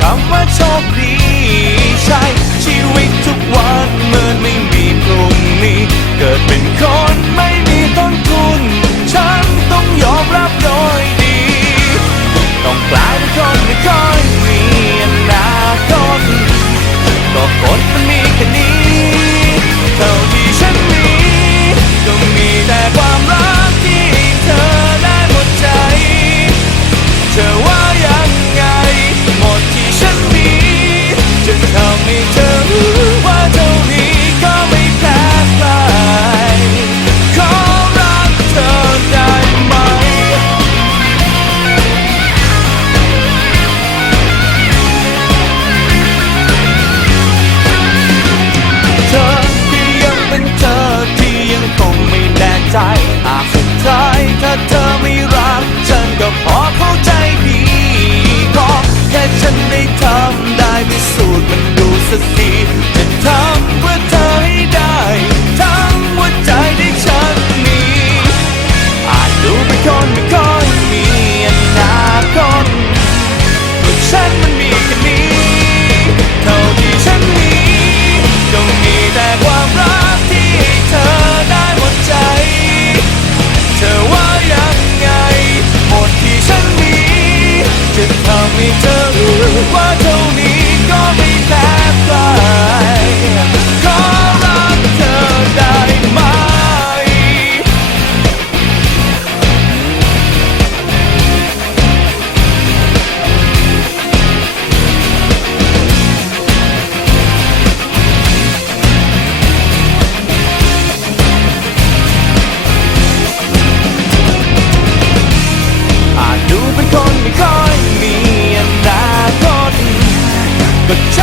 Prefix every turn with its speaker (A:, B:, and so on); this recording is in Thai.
A: คำว่าโชคดี ใช่ชีวิตทุกวันเหมือนไม่มี เธอไม่รัก ฉันก็พอเข้าใจดีก็แค่ฉันได้ทำ กว่าเท่านี้ก็ไม่แพ้ but